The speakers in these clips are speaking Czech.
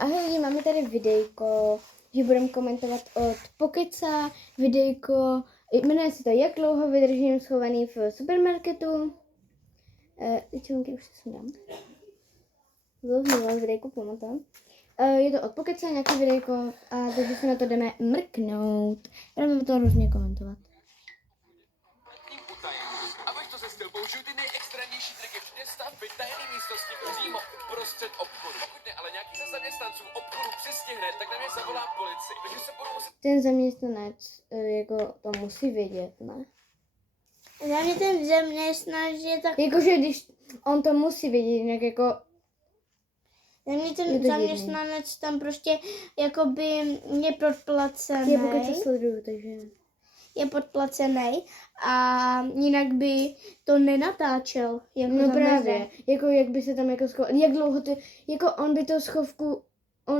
Ahoj lidi, máme tady videjko, že budeme komentovat od Pokeca, videjko, jmenuje se to Jak dlouho vydržím schovaný v supermarketu. Čelunky už se sundám. Zložím vás videjku, pamatám. Je to od Pokeca, nějaký videjko, a takže se na to jdeme mrknout. Budeme to různě komentovat. Abych to zjistil, použiju ty nejextrémnější triky. Vždy stavby tajné místnosti přímo uprostřed obchodu. Pokud ne, ale nějaký ze zaměstnanců obchodu přistihne, tak na mě zavolá policii. Takže se budu muset... Ten zaměstnanec jako to musí vědět, ne? Za mě ten zaměstnanec je tak... Jakože když on to musí vědět, jinak jako... Za mě Je ten to zaměstnanec tam prostě jakoby je podplacený. Je pokud to sleduju, takže... Je podplacený a jinak by to nenatáčel. Jako No tam právě, neze. jako jak by se tam jako schoval, jak dlouho ty, jako on by to schovku,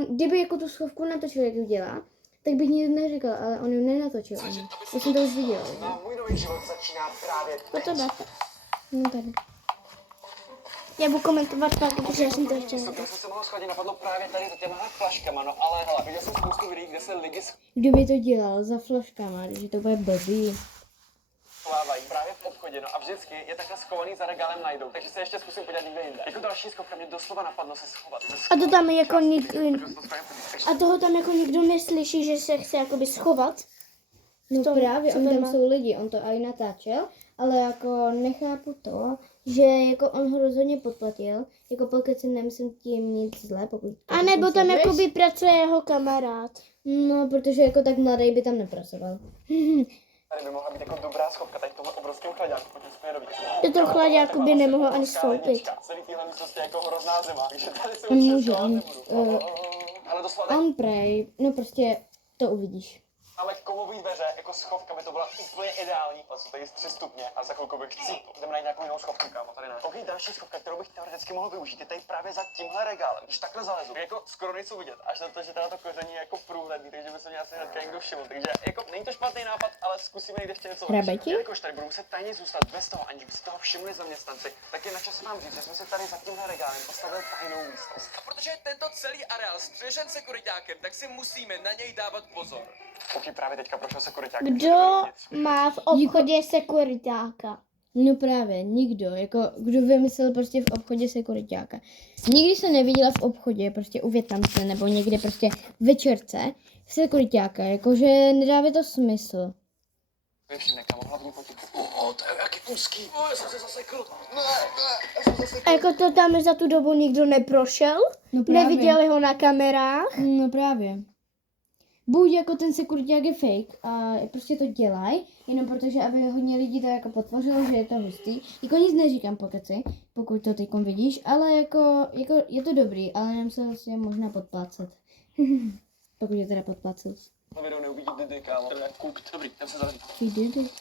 kdyby jako tu schovku natočil, jak ji dělá, tak bych nic neříkal, ale on ji nenatočil. Já jsem to už viděla. No, můj nový život začíná právě teď. To dá. No tady. Já budu komentovat pak, protože já jsem to chtěla. Já jsem se mohl schodit, napadlo právě tady za těma flaškama, no ale hele, viděl jsem spoustu videí, kde se lidi Kdo by to dělal za flaškama, když to bude blbý. schovávají právě v obchodě, no a vždycky je takhle schovaný za regálem najdou, takže se ještě zkusím podívat někde jinde. Jako další schovka mě doslova napadlo se schovat. A to tam jako a toho tam jako nikdo neslyší, že se chce jakoby schovat. No tom, právě, co on to tam má? jsou lidi, on to i natáčel, ale jako nechápu to, že jako on ho rozhodně podplatil, jako pokud si nemyslím tím nic zle, pokud... A nebo tam sleduješ. jakoby pracuje jeho kamarád. No, protože jako tak mladý by tam nepracoval. Tady by mohla být jako dobrá schovka, tady v tomhle obrovském chladáku, pojďme se podívat dovnitř. Do toho chladáku by nemohl ani vstoupit. Celý týhle místnosti je jako hrozná zima, takže tady se On určitě může, schovat on, nebudu. Ale doslova tak On prej, no prostě to uvidíš. máme kovový dveře, jako schovka by to byla úplně ideální. A jsou tady z 3 stupně a za chvilku bych chcípl. Jdeme najít nějakou jinou schovku, kámo, tady ne. Ok, další schovka, kterou bych teoreticky mohl využít, je tady právě za tímhle regálem. Když takhle zalezu, jako skoro nejsou vidět, až na to, že teda to koření je jako průhledný, takže by se mě asi hnedka někdo všiml. Takže jako není to špatný nápad, ale zkusíme jít ještě něco Hrabe lepšího. ti? Jelikož tady budu muset tajně zůstat bez toho, aniž by si toho všimli zaměstnanci, tak je na čas vám říct, že jsme si tady za tímhle regálem postavili tajnou místnost. A protože je tento celý areál spřežen sekuritákem, tak si musíme na něj dávat pozor. Ok, právě teďka prošel sekuriták. Kdo má v obchodě sekuritáka? No právě, nikdo, jako kdo vymyslel prostě v obchodě sekuritáka. Nikdy jsem neviděla v obchodě, prostě u Větnamce nebo někde prostě večerce sekuritáka, jakože nedává to smysl. Všimne, kam hlavní potiku. To je jaký úzký. Já jsem se zasekl. Ne, já jsem zasekl. A jako to tam za tu dobu nikdo neprošel? No právě. Neviděli ho na kamerách? No právě. Buď jako ten sekuriták je fake a prostě to dělají, jenom protože, aby hodně lidí to jako podpořilo, že je to hustý. Jako nic neříkám pokeci, pokud to teďkom vidíš, ale jako je to dobrý, ale nemusel si je možná podplácet. Pokud je teda podplacil. Na videu neuvidí Didi, kámo. To je jak kuk. Dobrý, jdem se zařadit.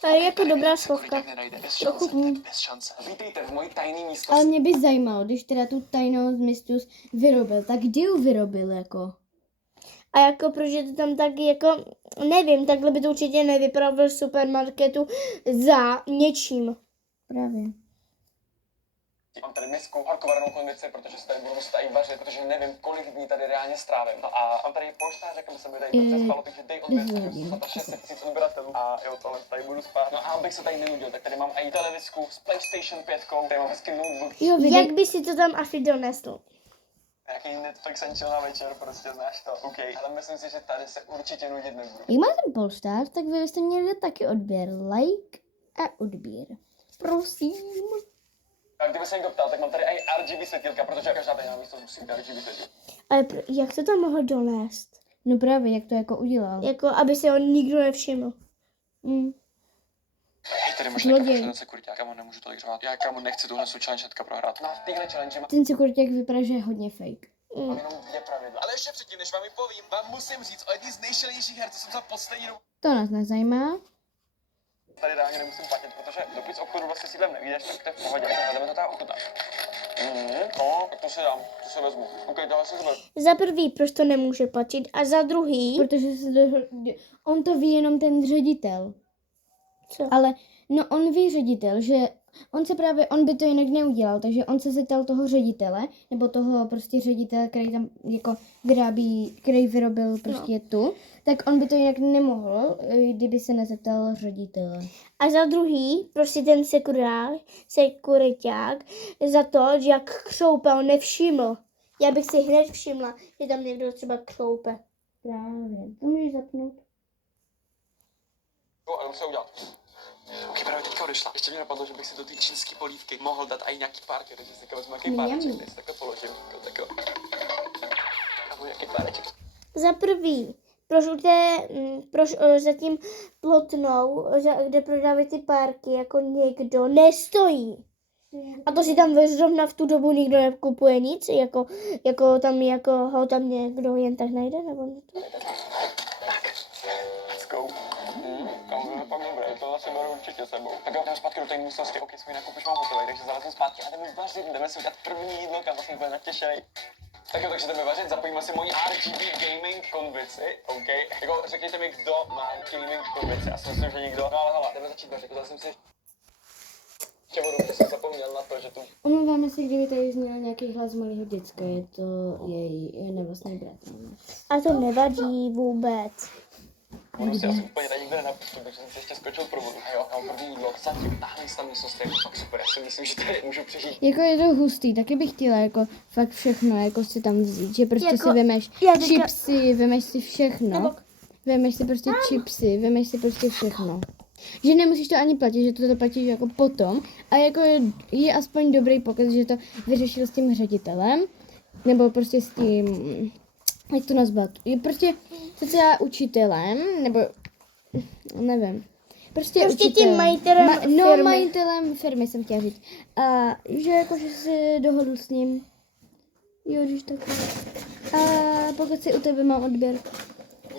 To je jako dobrá schovka. Nenajde. Bez šance. Bez šance. Vítejte v mojí tajný místnosti. Ale mě by zajímalo, když teda tu tajnou místnost vyrobil, tak kdy ji vyrobil jako? A jako proč je to tam tak jako, nevím, takhle by to určitě nevypadalo v supermarketu za něčím. Právě. Mám tady misku, harkovanou konvici, protože se tady budu muset i vařit, protože nevím, kolik dní tady reálně strávím. No a mám tady polštářek, aby se mi tady dobře spalo, takže dej odběr, takže jsou snad 600 000 odběratelů. A jo, tohle tady budu spát. No a abych se tady nenudil, tak tady mám i televizku s PlayStation 5, tady mám hezký notebook, Jo, Jak by si to tam asi donesl? nějaký Netflix and chill na večer, prostě znáš to. OK, ale myslím si, že tady se určitě nudit nebudu. Jak má ten polštář, tak vy byste měli taky odběr. Like a odběr. Prosím. A kdyby se někdo ptal, tak mám tady i RGB světilka, protože každá tajná místo musí mít RGB světilka. Ale jak to tam mohl donést? No právě, jak to jako udělal. Jako, aby se ho nikdo nevšiml. Hej, tady máš Zloděj. nějaká sekuriták, kámo, nemůžu tolik řvát. Já kámo nechci tuhle challenge hnedka prohrát. No, v téhle challenge mám Ten sekuriták vypadá, že je hodně fake. jenom 2 pravidla. Ale ještě předtím, než vám ji povím, vám musím říct o jedný z nejšilnějších her, co jsem za poslední dobu To nás nezajímá. tady reálně nemusím platit, protože dokud z obchodu vlastně sídlem nevídeš, tak to je v pohodě. Jdeme to tady ochutnat. No, tak to si dám, to si vezmu. OK, tohle si vezmu. Za prvý, proč to nemůže platit? A za druhý, Protože on to ví jenom ten ředitel. co? Ale no on ví ředitel, že on by to jinak neudělal, takže on se zeptal toho ředitele, nebo toho prostě ředitele, který tam jako vyrábí, který vyrobil prostě tu, tak on by to jinak nemohl, kdyby se nezeptal ředitele. A za druhý, prostě ten sekuriťák, za to, že jak křoupal, nevšiml. Já bych si hned všimla, že tam někdo třeba křoupe. Právě, to můžeš zapnout. A musím udělat. Ok, právě teďka odešla. Ještě mě napadlo, že bych si do té čínské polívky mohl dát i nějaký párky, takže si vezmu nějaký páreček, tady si takhle položím. Takhle. Kámo, nějaký páreček. Za prvý, proč za tím plotnou, kde prodávají ty párky, jako někdo nestojí. A to si tam zrovna v tu dobu nikdo nekupuje nic, jako ho tam někdo jen tak najde, nebo ne to? Let's go. Kam bylo pak dobré, to asi beru určitě sebou. Tak jo, jdeme zpátky do té místnosti, ok, svůj nákup už mám hotový, takže zalezím zpátky a jdeme si udělat první jídlo, kam jsem úplně natěšený. Tak jo, takže jdeme vařit, zapojíme si moji RGB gaming konvici, ok? Jako řekněte mi, kdo má gaming konvici, já si myslím, že nikdo. No ale hele, jdeme začít vařit, dal jsem si ještě vodu, protože jsem zapomněl na to, že tu... Omlouváme se, kdyby tady zněl nějaký hlas malého děcka, je to její nevlastní bratr. A to nevadí vůbec. Budu si asi úplně tady nikde nenapustím, takže jsem si ještě skočil pro vodu. A jo, mám první jídlo, zatím tahle ta místnost je fakt super, já si myslím, že tady můžu přežít. Jako je to hustý, taky bych chtěla jako fakt všechno jako si tam vzít, že prostě Jako, si vemeš já teďka- chipsy, vemeš si všechno, vemeš si prostě chipsy, vemeš si prostě všechno. Že nemusíš to ani platit, že to zaplatíš jako potom a jako je aspoň dobrý pokaz, že to vyřešil s tím ředitelem, nebo prostě s tím, jak to nazvat, je prostě třeba učitelem, nebo nevím. Prostě tím majitelem firmy. majitelem firmy jsem chtěla říct. A že jakože si dohodl s ním. Jo, když tak. A pokud si u tebe mám odběr.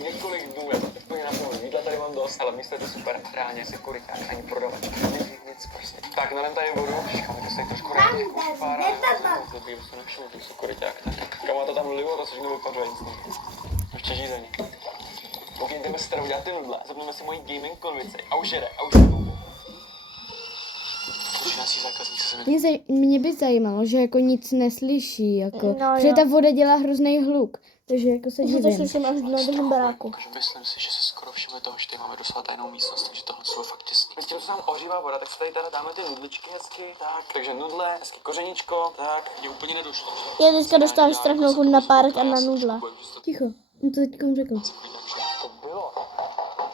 Několik dnů, já to úplně naplno, jídla tady mám dost, ale místo je to super, reálně si kuriťák, ani prodavač, nic prostě. Tak, nalem tady vodu, kam to se tady trošku rád, jako už pár, dobrý, se nevšiml, že jsou kuriťák, tak. Kam to tam livo, to se všechno vypadlo instantně. Ještě žízeň. Ok, jdeme si tady udělat ty nudle, zapneme si moji gaming konvici a už jede. Už naši zákazníci se mi... Mě by zajímalo, že jako nic neslyší, jako, No, že jo. ta voda dělá hrozný hluk. Takže jako se To divím. slyším až na druhém baráku. Myslím si, že si skoro všimli toho, že tady máme doslova tajnou místnost, takže tohle jsou fakt těsný. S tím, co nám ohřívá voda, tak se tady teda dáme ty nudličky hezky, tak, takže nudle, hezky kořeničko, tak, mě úplně nedošlo. Já teďka dostala strachnou chuť na párek a na nudle. Ticho, on to teďkom řekl. To bylo.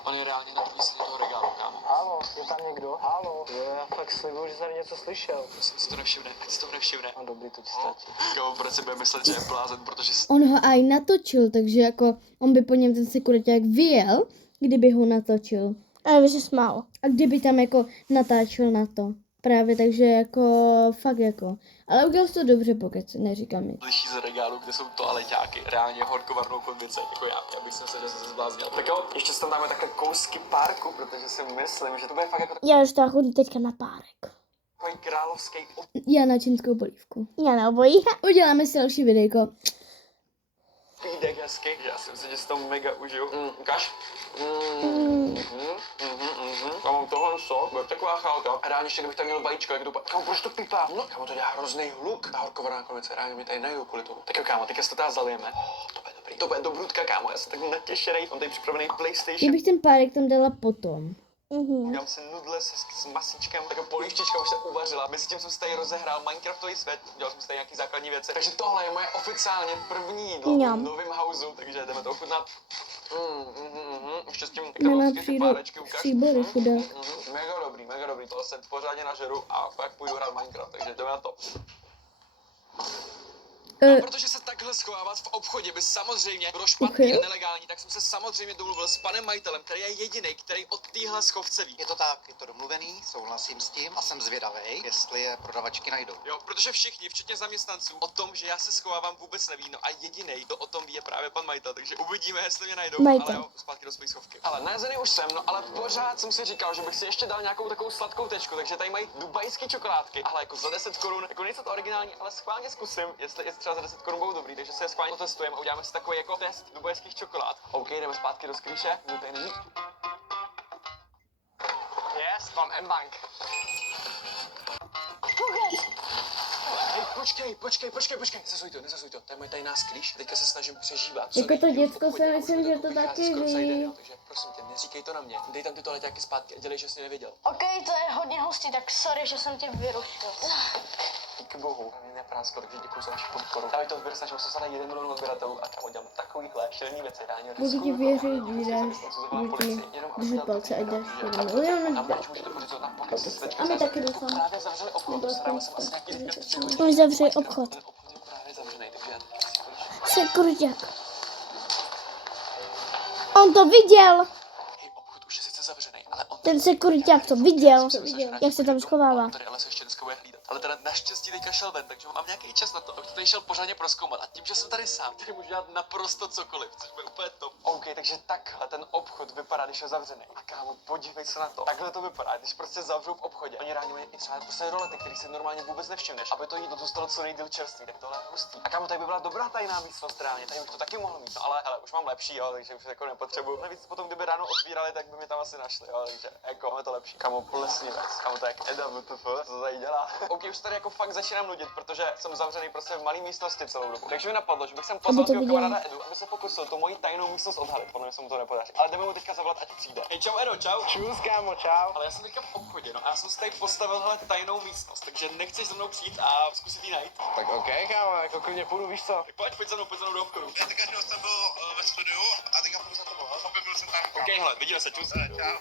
On je reálně na druhé straně toho regálu, kámo. Halo, je tam někdo? Halo. Jo, já fakt slibuju, že jsem něco slyšel. Prosím, si to nevšimne, ať si to nevšimne. No dobrý, to ti stačí. Kámo, proč se bude myslet, že je blázen, protože... On ho aj natočil, takže jako on by po něm ten sekuriťák vyjel, kdyby ho natočil. A by se smál. A kdyby tam jako natáčel na to. Právě takže jako fakt jako. Ale udělal jsi to dobře, pokud neříkám nic. Liší z regálu, kde jsou toaleťáky, reálně horkovarnou konvice, jako já bych se že zbláznil. Tak jo, ještě si tam dáme takhle kousky párku, protože si myslím, že to bude fakt jako Já dostala chuť teďka na párek. takový královský Já na čínskou polívku. Já na obojí. Uděláme si další videjko. opídek hezky. Já si myslím, že si to mega užiju. Ukáž. Já mám tohle sok, bude taková chálka. Reálně ještě kdybych tam měl vajíčko, jak to úplně. Kámo, proč to pípá? No, kámo, to dělá hrozný hluk. Ta horkovarná konvice, reálně mi tady najdu kvůli tomu. Tak jo, kámo, teďka si to teda zalijeme. To bude dobrý. To bude dobrůdka, kámo, já jsem tak natěšený. Mám tady připravený PlayStation. Kdybych ten párek tam dala potom. Udělám si nudle s masíčkem, taková polívčička už se uvařila. Mezitím jsem si tady rozehrál Minecraftový svět, udělal jsem si tady nějaký základní věci. Takže tohle je moje oficiálně první jídlo v novém houseu, takže jdeme to ochutnat. Ještě s tím Nemá ty párečky ukáž. příbory, chudák. Mega dobrý, tohle se pořádně nažeru a pak půjdu hrát Minecraft, takže jdeme na to. No, protože se takhle schovávat v obchodě by samozřejmě bylo špatný a nelegální, tak jsem se samozřejmě domluvil s panem majitelem, který je jediný, který od téhle schovce ví. Je to tak, je to domluvený, souhlasím s tím a jsem zvědavý, jestli je prodavačky najdou. Jo, protože všichni, včetně zaměstnanců, o tom, že já se schovávám, vůbec neví, no a jediný, kdo o tom ví, je právě pan majitel, takže uvidíme, jestli mě najdou, Majitel. ale jo, zpátky do své schovky. Ale najezený už jsem, no ale pořád jsem si říkal, že bych si ještě dal nějakou takovou sladkou tečku, takže tady mají dubajské čokoládky, ale jako za 10 korun, jako nejsou to originální, ale schválně zkusím, jestli třeba za 10 korun budou dobrý, takže se je schválně otestujeme a uděláme si takový jako test dubajských čokolád. OK, jdeme zpátky do sklíše, kdo tady není. Yes, mám M-Bank. Hej, počkej, nezazuj to, to je moje tajná skrýš, teďka se snažím přežívat. Jako to děcko si myslím, že to taky ví. Takže prosím tě, neříkej to na mě, dej tam ty toaleťáky zpátky a dělej, že jsi nevěděl. OK, to je hodně hustý, tak sorry, že jsem tě vyrušil. Díky bohu, mě neprásklo, takže děkuji za vaši podporu. Dávaj to odběr, snažím se na 1 milion odběratelů a kámo, dělám takovýhle šílený věci, reálně. Budu ti věřit, že dáš lidi držet palce, ať dáš 1 milion A lidí. proč můžete pořiď to na pokus? A my taky doufám. Právě zavřeli obchod, starám se asi nějaký lidé přihojí. Oni zavřeli obchod. Ten obchod je právě zavřený, takže já Sekuriťák. On to viděl. hej, obchod už je sice zavřený, ale on Ten sekuriťák to viděl, jak se tam schovává. tady ale se ještě dneska bude hlídat. Ale teda naštěstí teďka šel ven, takže mám nějaký čas na to, abych to tady šel pořádně prozkoumat. A tím, že jsem tady sám, tady můžu dělat naprosto cokoliv, což bude úplně top. OK, takže takhle ten obchod vypadá, když je zavřený. A kámo, podívej se na to. Takhle to vypadá, když prostě zavřou v obchodě. Oni rádi mají i třeba prostě rolety, které si normálně vůbec nevšimneš, aby to jídlo zůstalo co nejdýl čerstvý, tak tohle je hustý. A kámo, tady by byla dobrá tajná místnost reálně, tady bych to taky mohl mít. No ale hele, už mám lepší, jo, takže už jako nepotřebuju. Navíc potom, kdyby ráno otvírali, tak by mě tam asi našli, jo, takže jako máme to lepší. Kámo, plesnivec, kámo, to je jak Eda, WTF, co to tady dělá? OK, už tady jako fakt začínám nudit, protože jsem zavřený prostě v malé místnosti celou dobu. Takže mi napadlo, že bych sem pozval to svého viděl. kamaráda Edu, aby se pokusil tu moji tajnou místnost odhalit. Podle mě se mu to nepodaří. Ale jdeme mu teďka zavolat, ať přijde. Hej, čau Edo, čau. Čus, kámo, čau. Ale já jsem teďka v obchodě, no a já jsem si tady postavil hele tajnou místnost, takže nechceš se mnou přijít a zkusit ji najít. Tak OK, kámo, jako klidně půjdu, víš co? Tak pojď za mnou do obchodu. Já teďka jsem byl ve studiu a teďka půjdu za tebou, byl jsem tam. OK, hele, vidíme se, čus.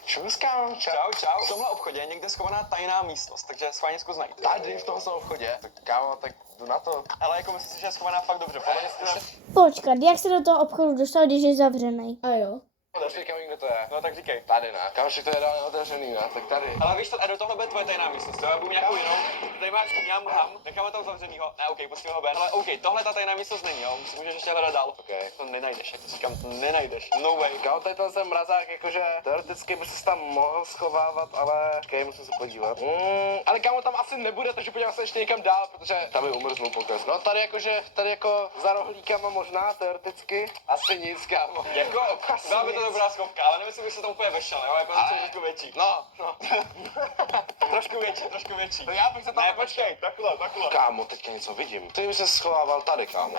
Čus, kámo, čau. Čau. V tomhle obchodě je někde schovaná tajná místnost, takže schválně zkus najít. Tady v tom jsem obchodě. Tak kámo, tak jdu na to. Ale jako myslím si, že je schovaná fakt dobře. Podle mě si Počkat, jak se do toho obchodu dostal, když je zavřený? A jo. Říkám, kde to je. No tak říkej. Tady, ne. Kámo, že to je dál otevřený, ne? Tak tady. Ale víš, Edo, tohle bude tvoje tajná místnost, já budu nějakou jinou. Tady máš mňam, ham, necháme tam zavřenýho. Ne, OK, pustíme ho ven. Ale OK, tohle ta tajná místnost není, jo. Můžeš ještě hledat dál. OK. To nenajdeš, jak to říkám, to nenajdeš. No way. Kámo, tady ten jsem mrazák, jakože teoreticky by se tam mohl schovávat, ale počkej, musím se podívat. Ale kámo, tam asi nebude, takže podívám se ještě někam dál, protože tam je umrznul pokles. No tady jakože, tady jako za rohlíkama možná, teoreticky. Asi nic, kámo. Jako, Asi byla by to nic. dobrá schovka, ale nevím, jestli bych se tam úplně vešel, jo, jako ale... trošku větší. No. trošku větší. No já bych se tam Ne, počkej, takhle. Kámo, teďka něco vidím. Ty by se schovával tady, kámo.